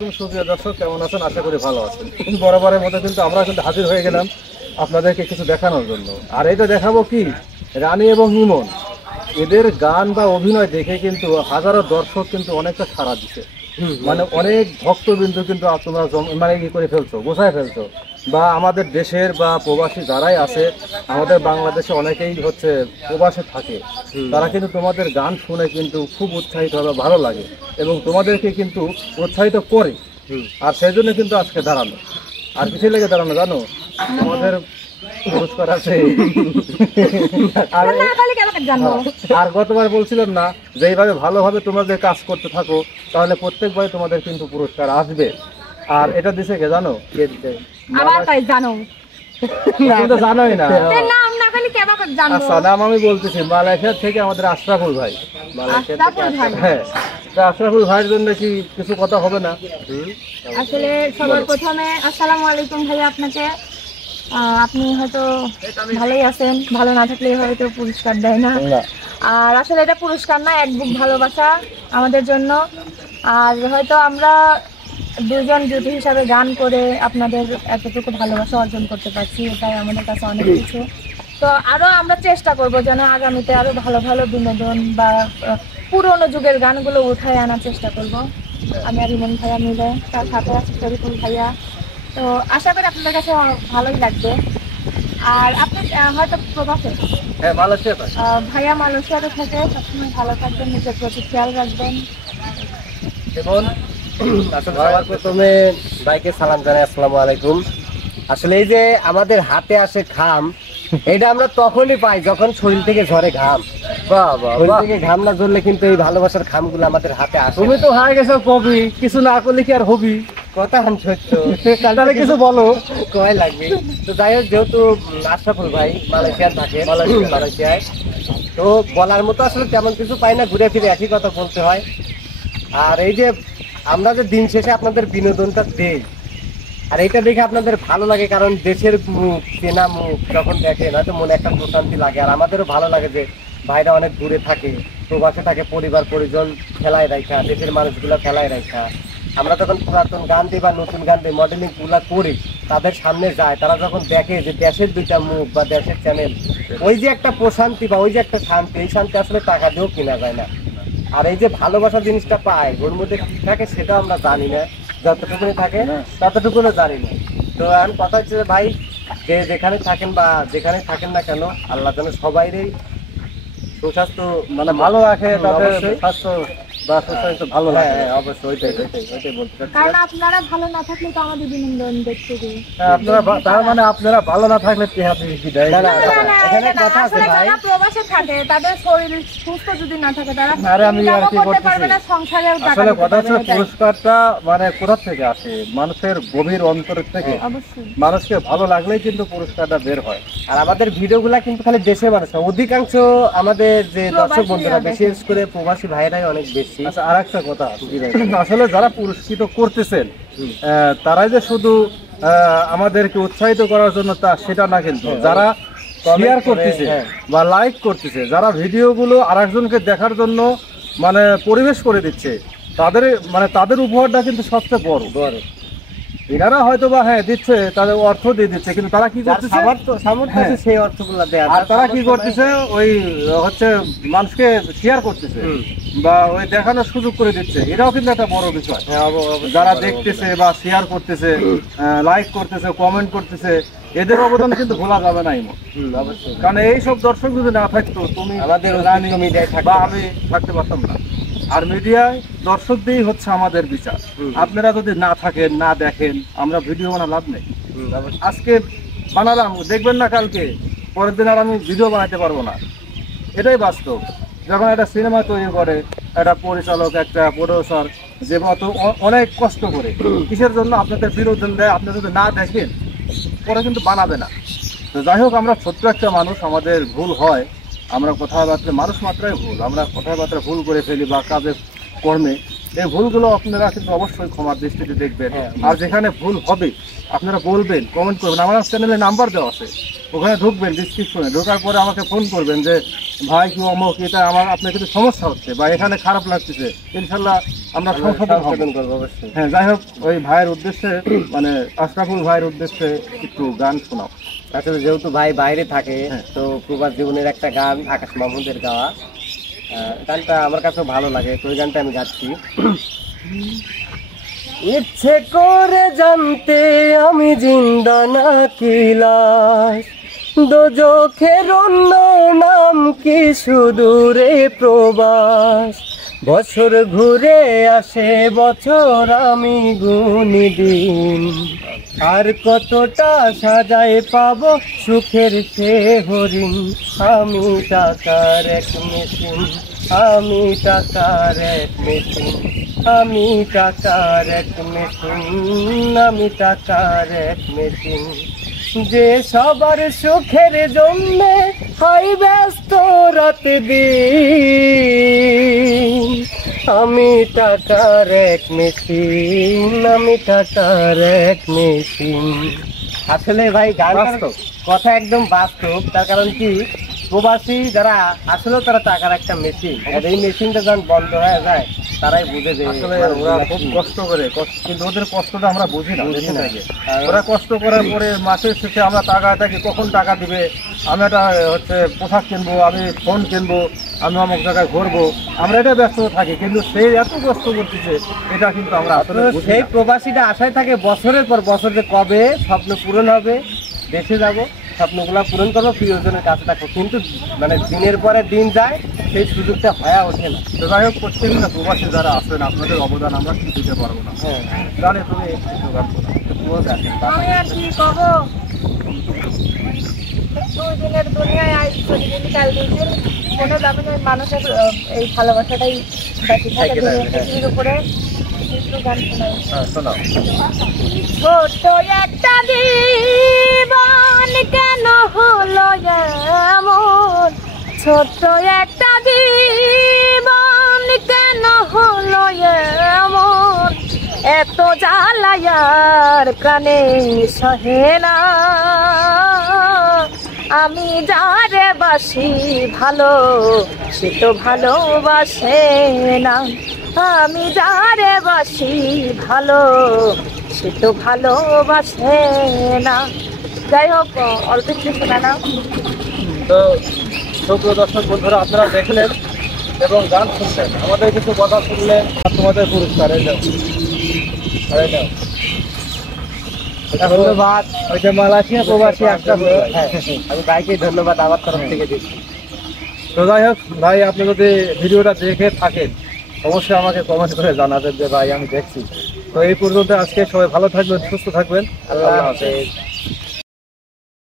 সুপ্রিয় দর্শক, কেমন আছেন? আশা করি ভালো আছেন। বরাবরের মতো কিন্তু আমরা কিন্তু হাজির হয়ে গেলাম আপনাদেরকে কিছু দেখানোর জন্য। আর এটা দেখাবো কি, রানী এবং ইমন এদের গান বা অভিনয় দেখে কিন্তু হাজারো দর্শক কিন্তু অনেকটা সাড়া দিচ্ছে। মানে অনেক ভক্তবিন্দু কিন্তু তোমরা মানে ই করে ফেলছো, গোছায় ফেলছো। বা আমাদের দেশের বা প্রবাসী যারাই আছে, আমাদের বাংলাদেশে অনেকেই হচ্ছে প্রবাসে থাকে, তারা কিন্তু তোমাদের গান শুনে কিন্তু খুব উৎসাহিত হবে, ভালো লাগে এবং তোমাদেরকে কিন্তু উৎসাহিত করে। আর সেই জন্য কিন্তু আজকে দাঁড়ানো। আর কিছু লেগে দাঁড়ানো জানো, তোমাদের পুরস্কার আছে। আর গতবার বলছিলাম না, যে এইভাবে ভালোভাবে তোমাদের কাজ করতে থাকো তাহলে প্রত্যেকবার তোমাদের কিন্তু পুরস্কার আসবে। আর এটা দিছে কে জানো? কে দিছে? জানোই না। আচ্ছা, নাম আমি বলতেছি, মালয়েশিয়া থেকে আমাদের আশরাফুল ভাই। হ্যাঁ, আশরাফুল ভাইয়ের জন্য কি কিছু কথা হবে না? আসলে সবার প্রথমে আসসালামু আলাইকুম ভাইয়া, আপনাকে। আপনি হয়তো ভালোই আছেন, ভালো না থাকলে হয়তো পুরস্কার দেয় না। আর আসলে এটা পুরস্কার না, এক বুক ভালোবাসা আমাদের জন্য। আর হয়তো আমরা দুজন জুটি হিসাবে গান করে আপনাদের এতটুকু ভালোবাসা অর্জন করতে পারছি, এটাই আমাদের কাছে অনেক কিছু। তো আরো আমরা চেষ্টা করব যেন আগামীতে আরো ভালো ভালো বিনোদন বা পুরোনো যুগের গানগুলো উঠায় আনার চেষ্টা করব। আমি আর ইমন ভাইয়া মিলে, তার সাথে আছে শরীফুল ভাইয়া। তো আশা করি আপনাদের কাছে ভালোই লাগবে। আর আপনি হয়তো প্রবাসে, ভাইয়া মালয়েশিয়াতে থেকে সবসময় ভালো থাকবেন, নিজের প্রতি খেয়াল রাখবেন। এবং সবার প্রথমে ভাইকে সালাম জানাই, আসসালামু আলাইকুম। আসলে এই যে আমাদের হাতে আসে ঘাম, এটা আমরা তখনই পাই যখন শরীর থেকে ঝরে ঘাম। শরীর থেকে ঘাম না ঝরলে কিন্তু এই ভালোবাসার ঘামগুলো আমাদের হাতে আসে। তুমি তো হয়ে গেছো কবি, কিছু না করলে কি আর হবি? কথা সত্য, তাহলে কিছু বলো। কয় লাগবে। তো যাই হোক, যেহেতু আশরাফুল ভাই মালয়েশিয়ায় থাকে, মালয়েশিয়ায়, তো বলার মতো আসলে তেমন কিছু পাই না, ঘুরে ফিরে একই কথা বলতে হয়। আর এই যে আমরা যে দিন শেষে আপনাদের বিনোদনটা দেই, আর এটা দেখে আপনাদের ভালো লাগে, কারণ দেশের মুখ, চেনা মুখ যখন দেখেন হয়তো মনে একটা প্রশান্তি লাগে। আর আমাদেরও ভালো লাগে যে ভাইরা অনেক দূরে থাকে, প্রবাসে থাকে, পরিবার পরিজন ফেলায় রাখা, দেশের মানুষগুলো ফেলায় রাখা। আমরা যখন পুরাতন গান দিই বা নতুন গান দিই, মডেলিং গুলা করি, তাদের সামনে যায়, তারা যখন দেখে যে দেশের দুইটা মুখ বা দেশের চ্যানেল, ওই যে একটা প্রশান্তি বা ওই যে একটা শান্তি, এই শান্তি আসলে টাকা দিয়েও কিনা যায় না। আর এই যে ভালোবাসা জিনিসটা পাই, ওর মধ্যে কি থাকে সেটা আমরা জানি না, যতটুকুনি থাকে ততটুকুনও জানি না। তো এখন কথা হচ্ছে ভাই, যে যেখানে থাকেন বা যেখানে থাকেন না কেন, আল্লাহ যেন সবাইরই সুস্বাস্থ্য মানে ভালো রাখে, তাদের স্বাস্থ্য বা সুস্বাস্থ্য ভালো লাগে। অবশ্যই ওইটাই বলতে চাচ্ছি। কারণ আপনারা ভালো না থাকলে তো আমাদের বিনোদন দেখতে দিই। আপনারা তার মানে আপনারা ভালো না থাকলে কি আপনি কি দেয়? এখানে কথা আছে ভাই, যারা প্রবাসে থাকে তাদের শরীর সুস্থ যদি না থাকে, তারা আরে আমি আর কি করতে পারবে না, সংসারেও টাকা আসলে দিতে কথা পারবে হচ্ছে না। পুরস্কারটা মানে কোথা থেকে আসে? মানুষের গভীর অন্তরের থেকে। অবশ্যই মানুষকে ভালো লাগলেই কিন্তু পুরস্কারটা বের হয়। আর আমাদের ভিডিওগুলা কিন্তু খালি দেশের মানুষ না, অধিকাংশ আমাদের যে দর্শক বন্ধুরা, বিশেষ করে প্রবাসী ভাইরাই অনেক বেশি। আচ্ছা, আর একটা কথা, আসলে যারা পুরস্কৃত করতেছেন তারাই যে শুধু আমাদেরকে উৎসাহিত করার জন্য তা সেটা না, কিন্তু যারা শেয়ার করতেছে বা লাইক করতেছে, যারা ভিডিওগুলো আরেকজনকে দেখার জন্য মানে পরিবেশ করে দিচ্ছে, তাদের মানে তাদের উপহারটা কিন্তু সবচেয়ে বড়। এনারা হয়তো বা হ্যাঁ দিচ্ছে, তাদের অর্থ দিয়ে দিচ্ছে, কিন্তু তারা কি করতেছে, সেই অর্থগুলো দেয়। আর তারা কি করতেছে, ওই হচ্ছে মানুষকে শেয়ার করতেছে বা ওই দেখানোর সুযোগ করে দিচ্ছে। এটাও কিন্তু একটা বড় বিষয়। যারা দেখতেছে বা শেয়ার করতেছে, লাইক করতেছে, কমেন্ট করতেছে, এদের অবদান কিন্তু ভোলা যাবে না। কারণ এইসব দর্শক যদি না থাকতো, তুমি আমাদের মিডিয়ায় বা আমি থাকতে পারতাম না। আর মিডিয়ায় দর্শক দিয়েই হচ্ছে আমাদের বিচার। আপনারা যদি না থাকেন, না দেখেন, আমরা ভিডিও বানা লাভ নেই। আজকে বানালাম, দেখবেন না কালকে, পরের দিন আর আমি ভিডিও বানাতে পারবো না। এটাই বাস্তব। যখন একটা সিনেমা তৈরি করে একটা পরিচালক, একটা প্রডিউসার, যে মতো অনেক কষ্ট করে, কিসের জন্য? আপনাদের বিনোদন দেয়। আপনি যদি না দেখেন পরে কিন্তু বানাবে না। তো যাই হোক, আমরা ছোট্ট একটা মানুষ, আমাদের ভুল হয়, আমরা কথাবার্তা, মানুষ মাত্রাই ভুল, আমরা কথাবার্তা ভুল করে ফেলি বা কাজে কর্মে। এই ভুলগুলো আপনারা কিন্তু অবশ্যই ক্ষমার দৃষ্টিতে দেখবেন। আর যেখানে ভুল হবে আপনারা বলবেন, কমেন্ট করবেন। আমার চ্যানেলে নাম্বার দেওয়া আছে, ওখানে ঢুকবেন, ডিসক্রিপশনে ঢোকার পরে আমাকে ফোন করবেন যে ভাই কি অমুক, এটা আমার আপনার কিছু সমস্যা হচ্ছে বা এখানে খারাপ লাগতেছে, ইনশাল্লাহ আমরা সংশোধন করবো অবশ্যই। হ্যাঁ, যাই হোক, ওই ভাইয়ের উদ্দেশ্যে মানে আশরাফুল ভাইয়ের উদ্দেশ্যে একটু গান শোনাও। আসলে যেহেতু ভাই বাইরে থাকে, তো প্রবাস জীবনের একটা গান আকাশ মাহমুদের গাওয়া, গানটা আমার কাছে ভালো লাগে, তো ওই গানটা আমি গাচ্ছি। ইচ্ছে করে জানতে আমি জিন্দা নাকি লাশ, দোজখের অন্য নাম কি সুদূরে প্রবাস, বছর ঘুরে আসে বছর আমি গুনি দিন, আর কতটা সাজায় পাবো সুখের সে হরিণ, আমি টাকার এক মেশিন, আমি টাকার এক মেশিন, আমি টাকার এক মেশিন, আমি টাকার এক মেশিন, যে সবার সুখের জন্য হয় ব্যস্ত রাত দিন, আমি টাকার এক মেশিন, আমি টাকার এক মেশিন। আসলে ভাই গানটার কথা একদম বাস্তব, তার কারণ কি প্রবাসী যারা আসলে তারা টাকার একটা মেশিন, আর এই মেশিনটা যখন বন্ধ হয়ে যায় তারাই বুঝে যে আসলে ওরা খুব কষ্ট করে, কিন্তু ওদের কষ্টটা আমরা বুঝি না। ওরা কষ্ট করার পরে মাসের শেষে আমরা টাকা থাকি, কখন টাকা দিবে, আমি একটা হচ্ছে পোশাক কিনবো, আমি ফোন কিনবো, আমি অমুক জায়গায় ঘুরবো, আমরা এটা ব্যস্ত থাকি, কিন্তু সে এত কষ্ট করতেছে এটা কিন্তু আমরা আসলে সেই প্রবাসীটা আশায় থাকে বছরের পর বছর যে কবে স্বপ্ন পূরণ হবে, দেশে যাবো, স্বপ্নগুলো পূরণ করবো, প্রিয়জনের কাছে থাকবো, কিন্তু মানে দিনের পরে দিন যায়, সেই সুযোগটা হয়ে ওঠে না। তো যাই হোক, প্রত্যেকটা প্রবাসী যারা আছেন আপনাদের অবদান আমরা কি দিতে পারবো না। হ্যাঁ, জানে তুমি আমি আর কি কব, দুদিনের দুনিয়ায় আজ প্রতিদিন কাল দুদিন, কোনো যাবে না, মানুষের এই ভালোবাসাটাই বাকি থাকে পৃথিবীর উপরে। একটু গান শোনাই। শোনাও। ছোট একটা জীবন কেন হলো এমন, ছোট একটা জীবন কেন হলো এমন, এত জ্বালায়ার প্রাণে সহে না, আমি যারে বাসি ভালো সে তো ভালোবাসে না, আমি যারে বাসি ভালো সে তো ভালোবাসে না। যাই হোক, অল্প একটু শোনা না। তো সুপ্রিয় দর্শক বন্ধুরা, আপনারা দেখলেন এবং গান শুনলেন, আমাদের কিছু কথা শুনলেন, আর তোমাদের পুরস্কার এই নাও। ধন্যবাদ। ওই যে মালয়েশিয়া প্রবাসী একটা, আমি ভাইকে ধন্যবাদ আমার তরফ থেকে দিচ্ছি। তো যাই হোক ভাই, আপনি যদি ভিডিওটা দেখে থাকেন অবশ্যই আমাকে কমেন্ট করে জানাবেন যে ভাই আমি দেখছি। তো এই পর্যন্ত আজকে, সবাই ভালো থাকবেন, সুস্থ থাকবেন, আল্লাহ হাফেজ।